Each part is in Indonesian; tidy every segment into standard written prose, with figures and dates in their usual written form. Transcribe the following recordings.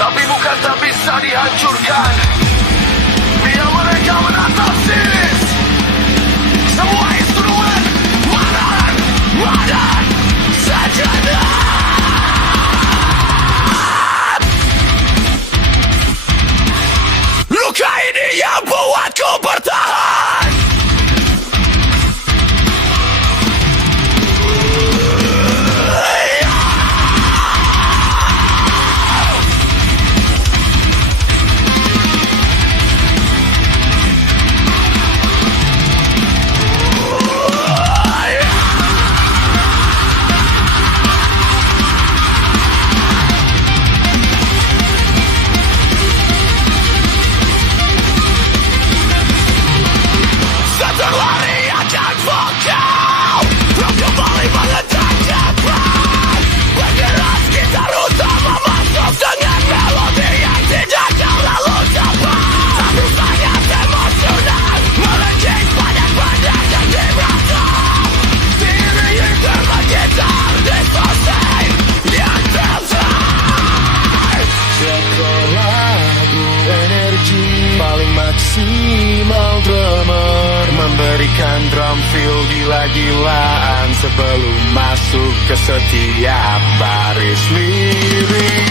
Tapi bukan tak bisa dihancurkan. Biar mereka menatasi semua instrumen madan sajadah. Luka ini yang buatku bertahan. Maksimal drummer memberikan drum feel gila-gilaan sebelum masuk ke setiap baris lirik.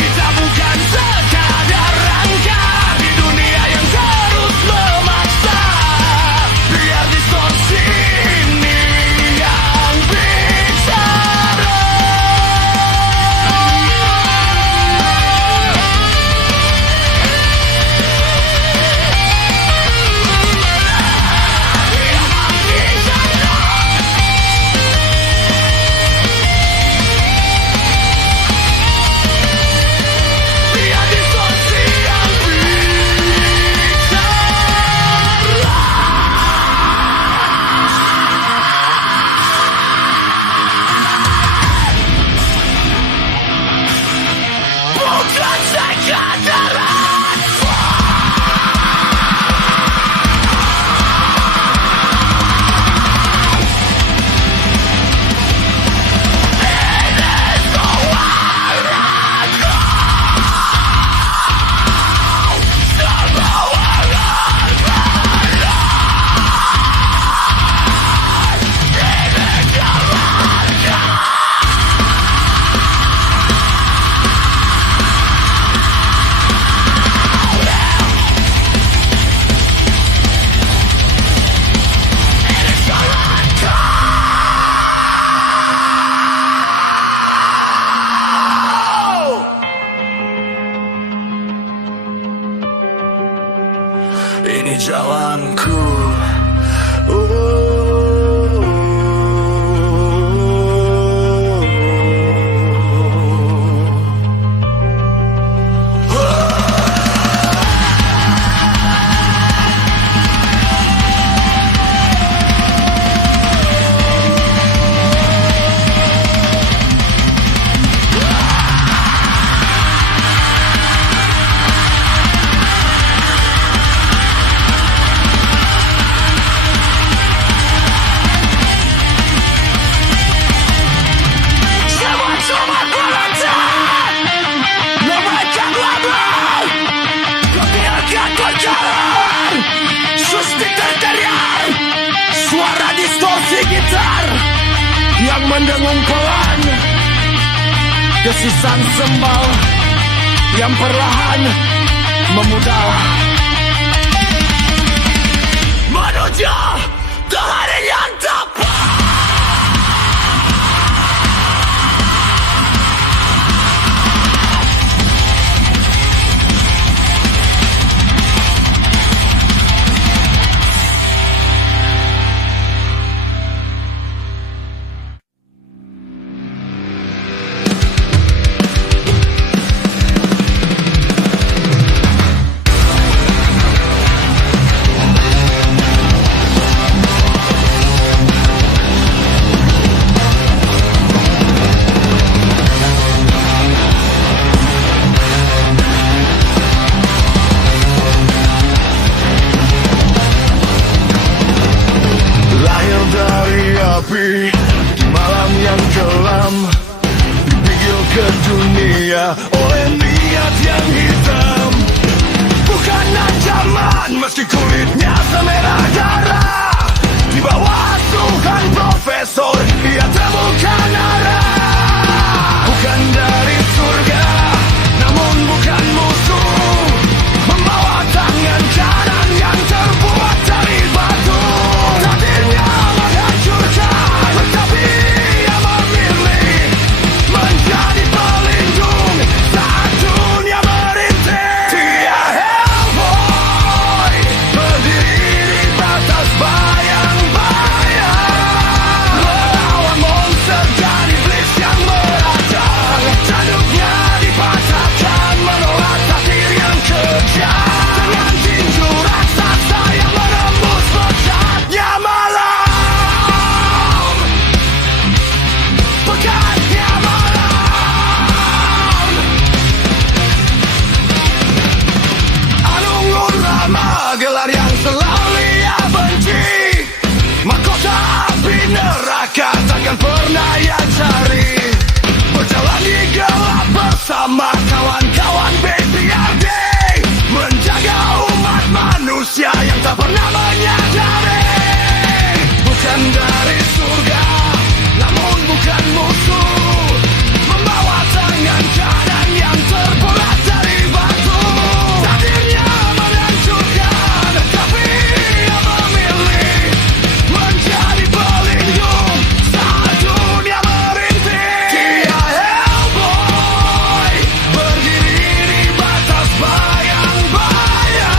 Kita bukan sekadar rangka jalanku. Suara distorsi gitar yang mendengung pelan, desisan sembal yang perlahan memudar menuju ke hari yang tepat. Di malam yang kelam, dipikir ke dunia oleh niat yang hitam. Bukan ancaman meski kulitnya semerah darah. Di bawah Tuhan profesor, ia temukan arah. Bukan dari surga, namun bukan musuh. Membawa tangan kanan yang terbuat dari batu. Takdirnya menghancurkan, tetapi ia memilih menjadi pelindung saat dunia merintih. Dia Hellboy, berdiri di batas bayang-bayang, melawan monster dan iblis yang meradang. Tanduknya dipatahkan, menolak takdir yang kejam. Dengan tinju raksasa yang menembus pekatnya malam, pekatnya malam. Anung Urama, gelar yang selalu ia benci. Mahkota api neraka takkan pernah ia cari. Berjalan di gelap bersama kawan-kawan BPRD, menjaga umat manusia yang tak pernah menyadari. Bukan dari surga, namun bukan musuh. Membawa tangan kanan yang terbuat dari batu. Takdirnya menghancurkan, tapi ia memilih menjadi pelindung saat dunia merintih. Dia Hellboy, berdiri di batas bayang-bayang,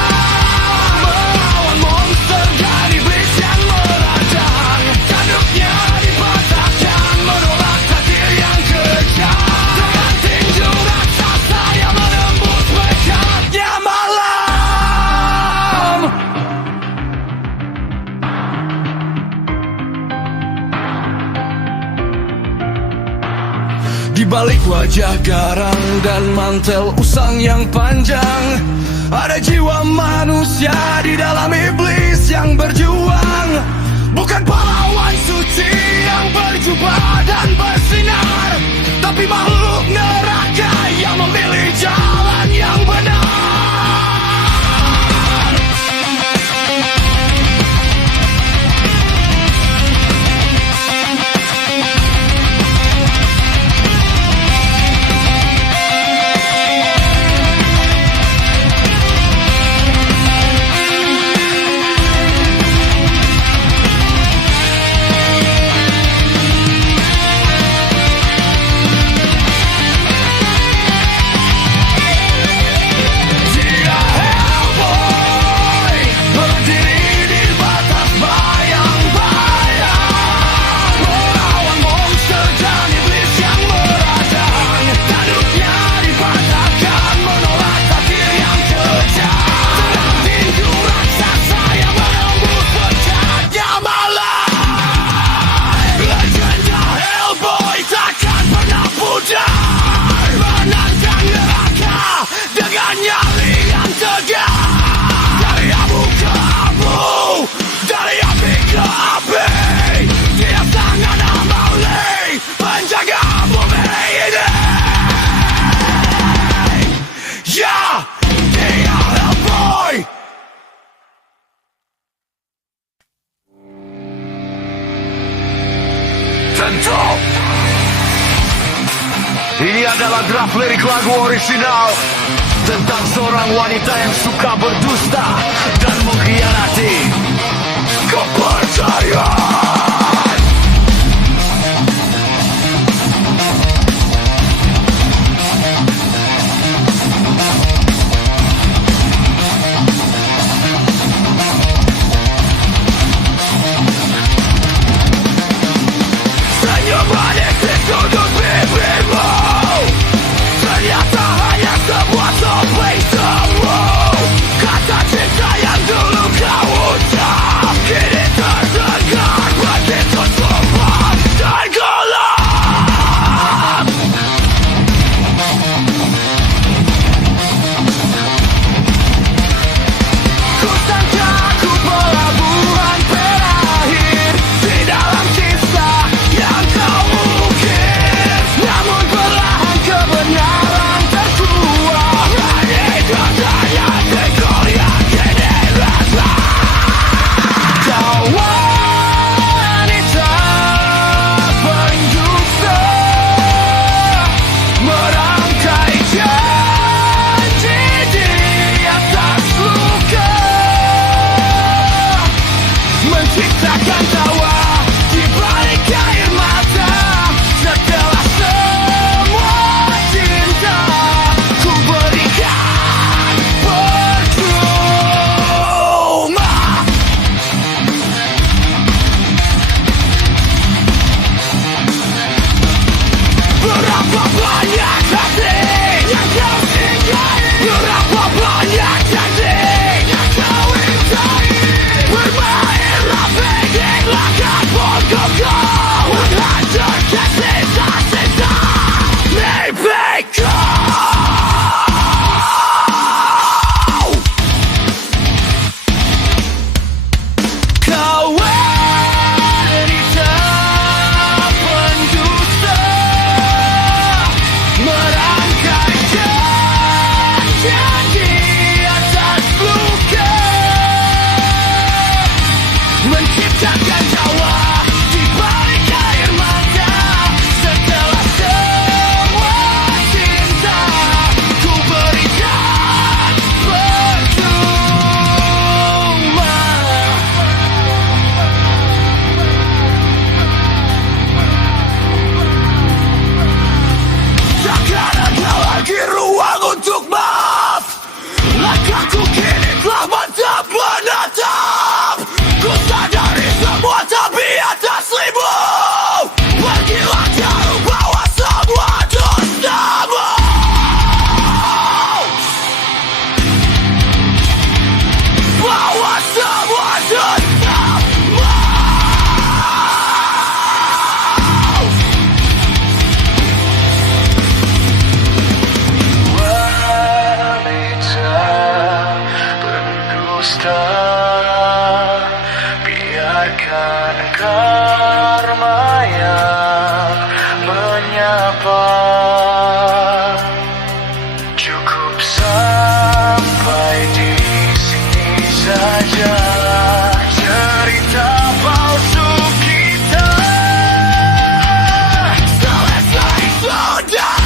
melawan monster dan iblis yang meradang. Tanduknya dipatahkan, menolak takdir yang kejam. Dengan tinju raksasa yang menembus pekatnya malam. Di balik wajah garang dan mantel usang yang panjang, ada jiwa manusia di dalam iblis yang berjuang. Bukan pahlawan suci yang berjubah dan bersinar, tapi makhluk neraka yang memilih jalan yang benar. terbentuk. Ini adalah draft lirik lagu orisinal tentang seorang wanita yang suka berdusta dan mengkhianati kepercayaan. Senyum manis di sudut bibirmu ternyata hanya sebuah topeng semu. Kata cinta yang dulu kau ucap kini terdengar begitu sumpah dan gelap. Ku sangka ku pelabuhan terakhir di dalam kisah yang kau ukir, namun perlahan kebenaran terkuak. Ini katanya dekor yang kini rasa. Kau wanita pendusta, merangkai janji di atas luka, menciptakan tawa di balik air mata. Setelah semua cinta ku berikan percuma. Berapa banyak hati yang kau singgahi, berapa banyak janji yang kau intai. Bermainlah bikinlah kapal kau menghancurkan sisa-sisa mimpi kau. Kau wanita pendusta, merangkai janji di atas luka, menciptakan tawa di balik air mata. Setelah semua cinta ku berikan percuma. Takkan ada lagi ruang untuk maaf. Langkahku kini telah mantap menatap. Ku sadari semua tabiat aslimu. Pergilah jauh, bawa semua dosamu. Bawa semua dosamu. Wanita pendusta, biarkan karma yang menyapa. Cukup sampai di sini saja cerita palsu kita. Selesai sudah.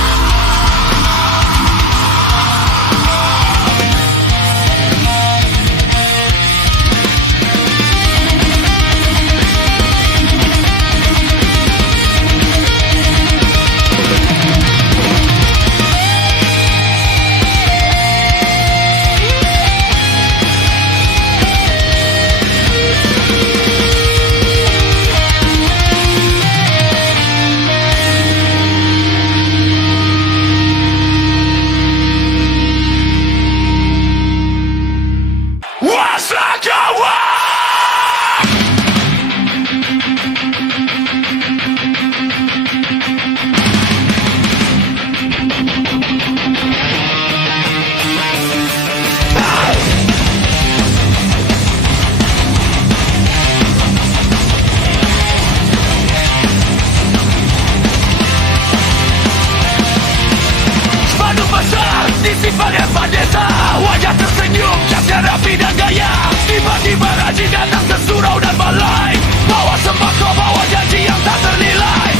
Simpannya pendeta, wajah tersenyum, jasnya rapi dan gaya. Tiba-tiba rajin datang tersurau dan balai, bawa sembako, bawa janji yang tak ternilai.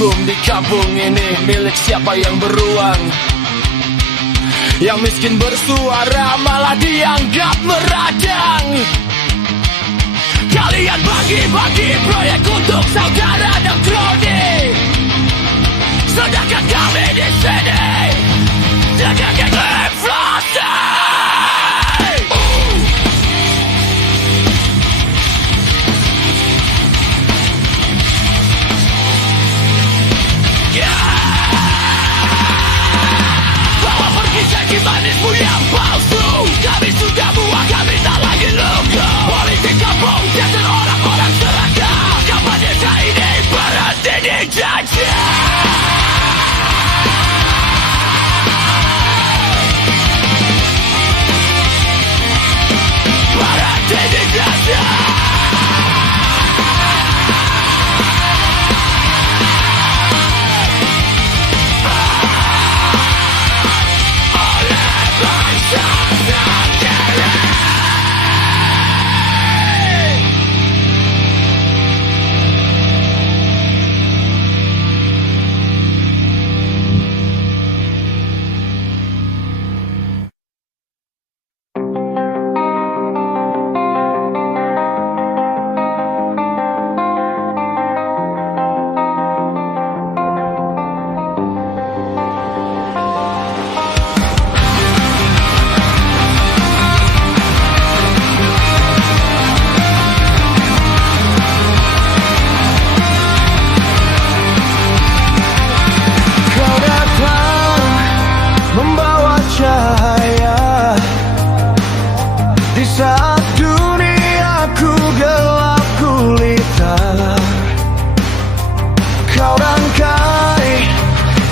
hukum di kampung ini milik siapa yang beruang. Yang miskin bersuara malah dianggap meradang. Kalian bagi-bagi proyek untuk saudara dan kroni, sedangkan kami di sini sedang inflasi. Bawa pergi janji manismu yang palsu. Kami sudah muak, kami tak lagi lugu. Politik kampung dan orang-orang serakah. Kampanye ini berhenti dijajah. Berhenti dijajah. Di saat duniaku gelap gulita, kau rangkai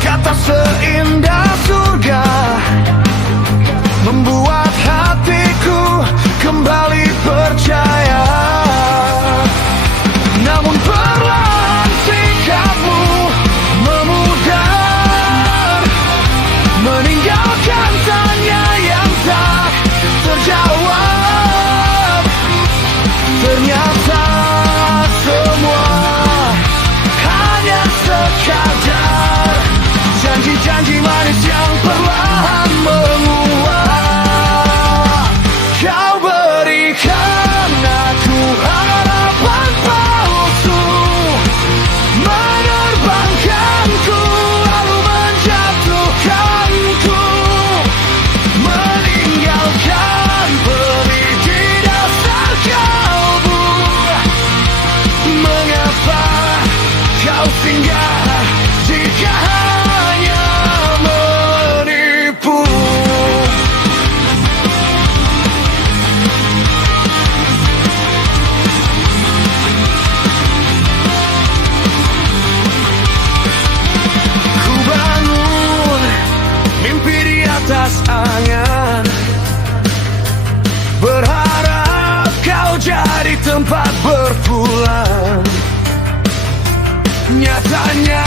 kata seindah surga, membuat hatiku kembali percaya. Namun perlahan sikapmu memudar, meninggalkan tanya yang tak terjawab. Ternyata semua hanya sekadar janji-janji manis yang perlahan menguap. Kau berikan aku harapan palsu, menerbangkanku lalu menjatuhkanku, meninggalkan perih di dasar kalbu. Mengapa kau singgah jika hanya menipu? Ku bangun mimpi di atas angan, berharap kau jadi tempat berpulang. Nyatanya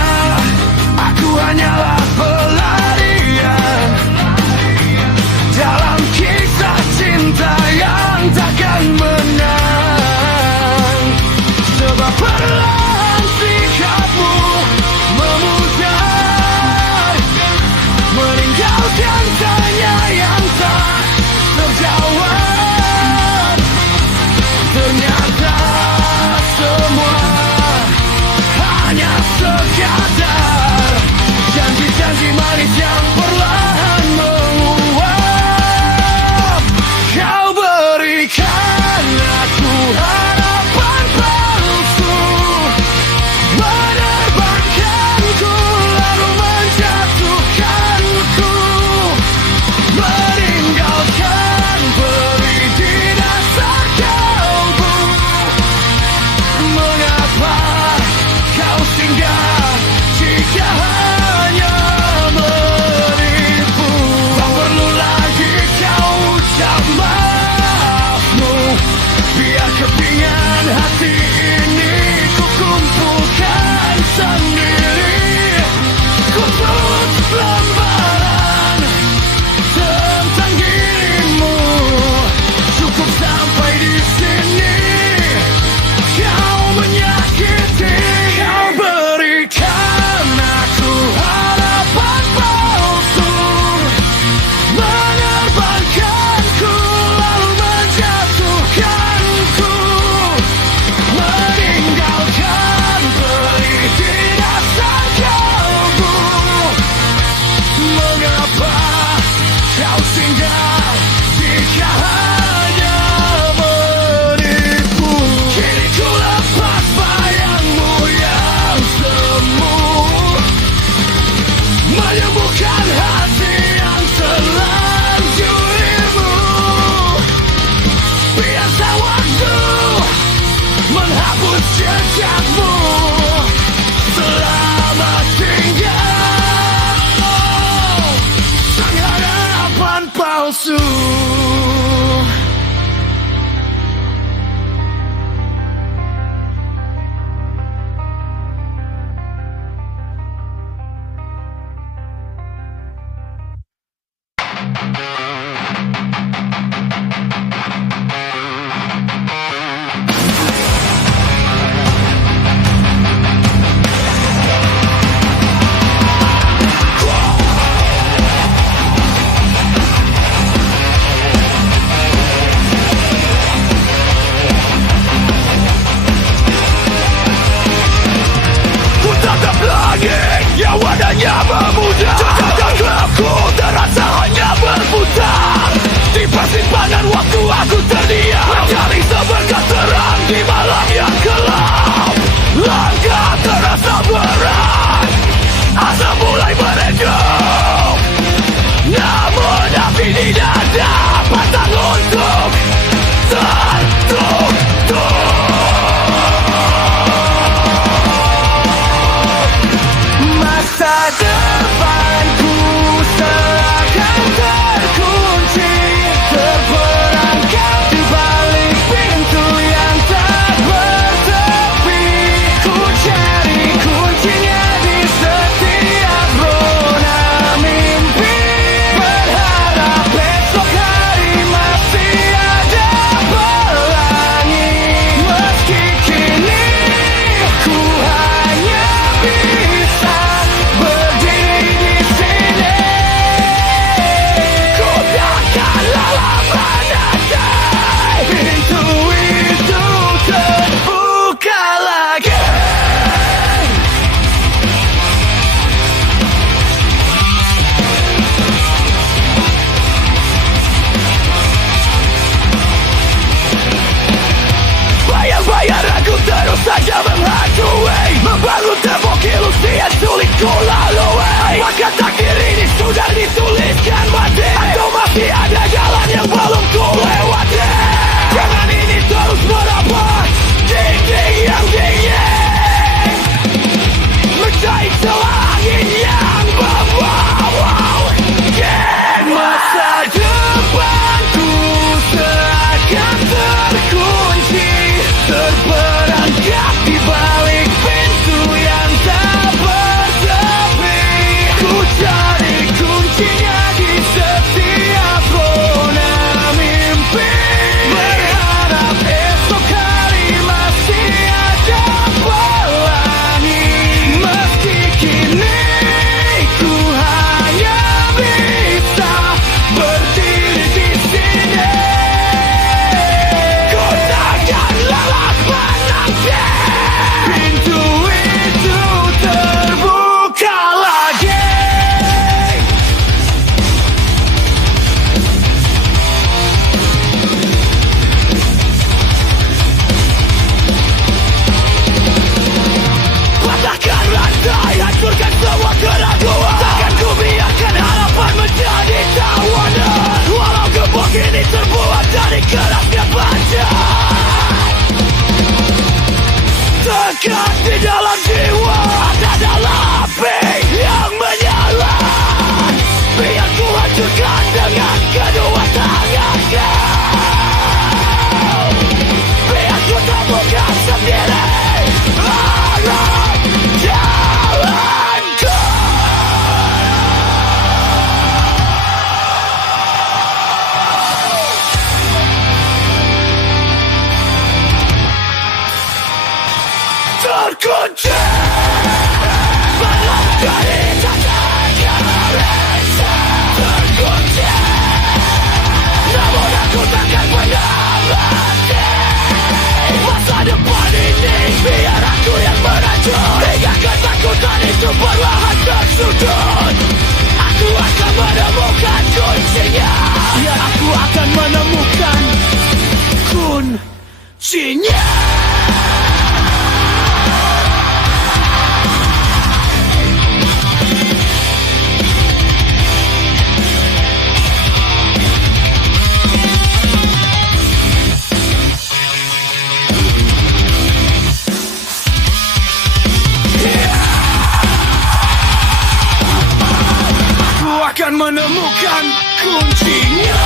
Rasakan di dalam jiwa ada dalam api yang menyala. Biar ku hancurkan dengan kedua tanganku. Biar ku temukan sendiri arah jalanku. Terkunci malam dari tatakan rasa. Terkunci namun aku takkan pernah mati. Masa depan ini biar aku yang meracun. Hingga ketakutan itu perlahan tersudut. Aku akan menemukan kuncinya. Ya, aku akan menemukan kuncinya. Akan menemukan kuncinya.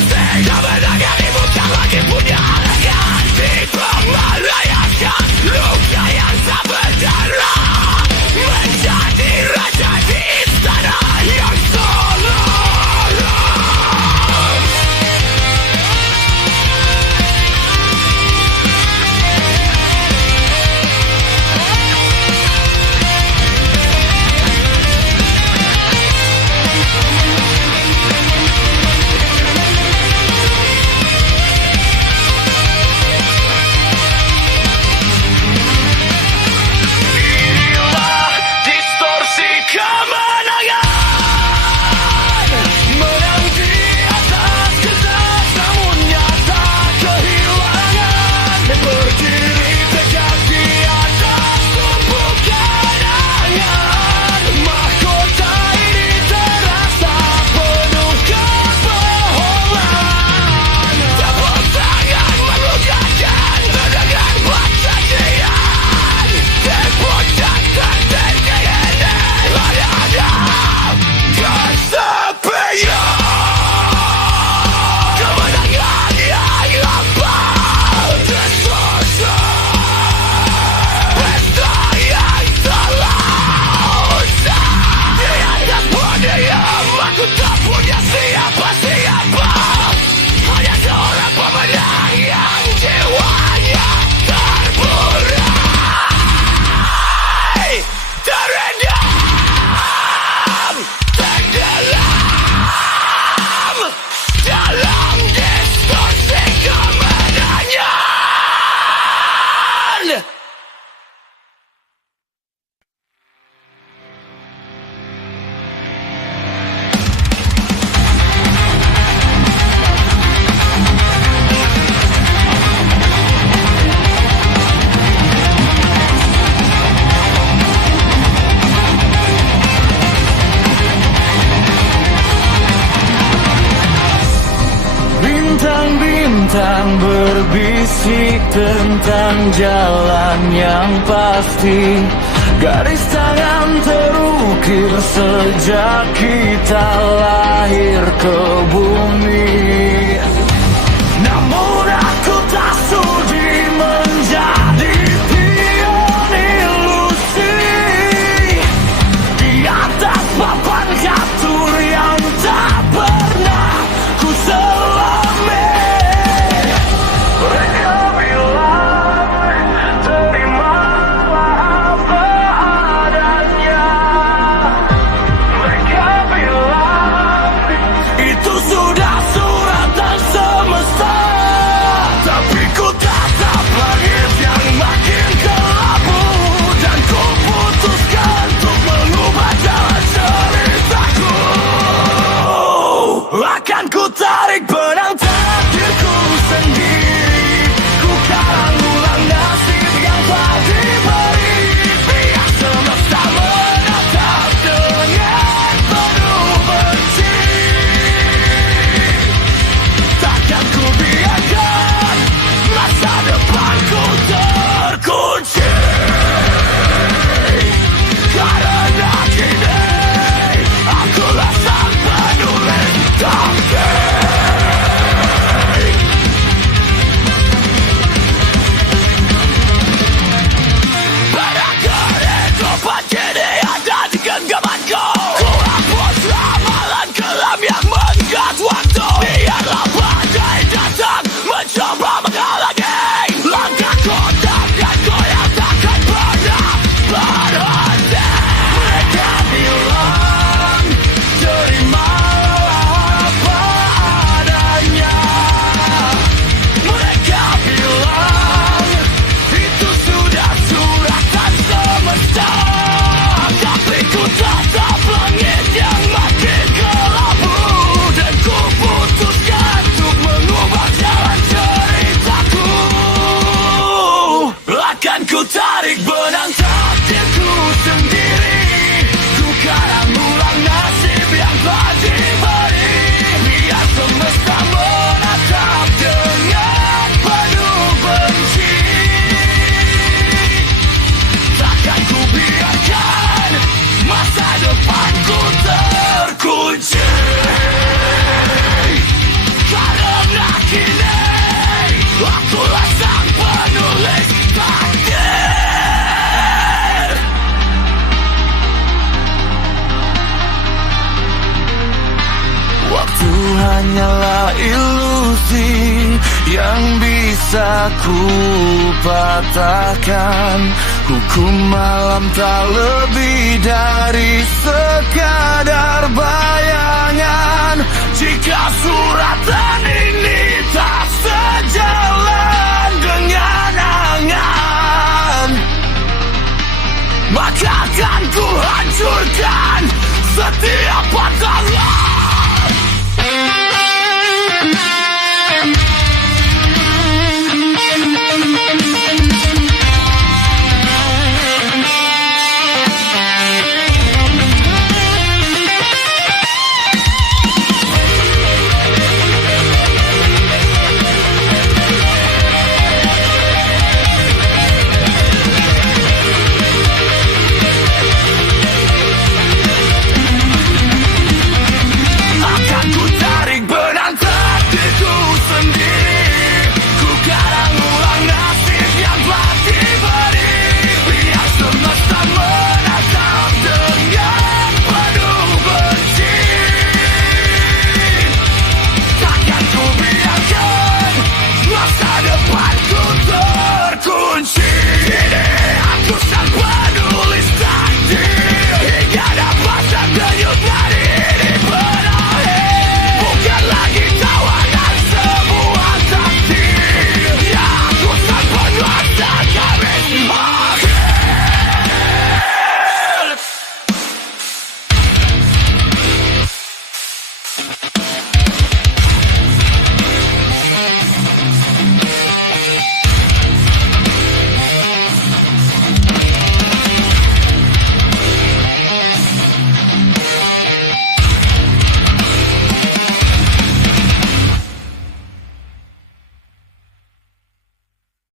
musik kemenangan ibu tak lagi punya ganti merayakan luka yang tak berdarah menjadi raja di istana yang selara. Inilah distorsi kemenangan, menang di atas kertas namun nyata kehilangan, berdiri tegak di atas tumpukan angan. Mahkota ini terasa penuh kebohongan. Tepuk tangan melukakan dengan persaksian, tepuk tangan dengan hadap kesepian. Kemenangan yang abal tersusah, pesta yang telah usai. Di atas podium aku tak punya siapa-siapa, hanya seorang pemenang yang jiwanya terburai, terendam, tenggelam dalam distorsi kemenangan. Bintang-bintang berbisik tentang jalan yang pasti, garis tangan terukir sejak kita lahir ke bumi. Namun aku tak sudi menjadi pion ilusi di atas papan catur yang tak pernah ku selami. Mereka bilang terimalah apa adanya, mereka bilang itu sudah suratan semesta. Tapi ku tatap langit yang makin kelabu, dan ku putuskan untuk mengubah jalan ceritaku. Akan ku tarik benang takdirku sendiri, ku karang ulang nasib yang telah diberi. Biar semesta menatap dengan penuh benci. Takkan ku biarkan masa depanku terkunci, karena kini akulah sang penulis takdir. Pada kehidupan kini ada di genggamanku, ku hapus ramalan kelam yang menggat waktu. Biarlah badai datang mencoba menghalangi langkahku, dan goyang takkan pernah berhenti. Mereka bilang terimalah apa adanya, mereka bilang itu sudah suratan semesta. Tapi ku tatap langit yang makin kelabu, dan ku putuskan untuk mengubah jalan ceritaku. Akan ku tarik benang takdirku sendiri, ku karang ulang nasib yang telah diberi. Biar semesta menatap dengan penuh benci. Takkan ku biarkan masa depanku terkunci, karena hanyalah ilusi yang bisa ku patahkan. Hukum malam tak lebih dari sekadar bayangan. Jika suratan ini tak sejalan dengan angan, maka akan ku hancurkan setiap pantangan.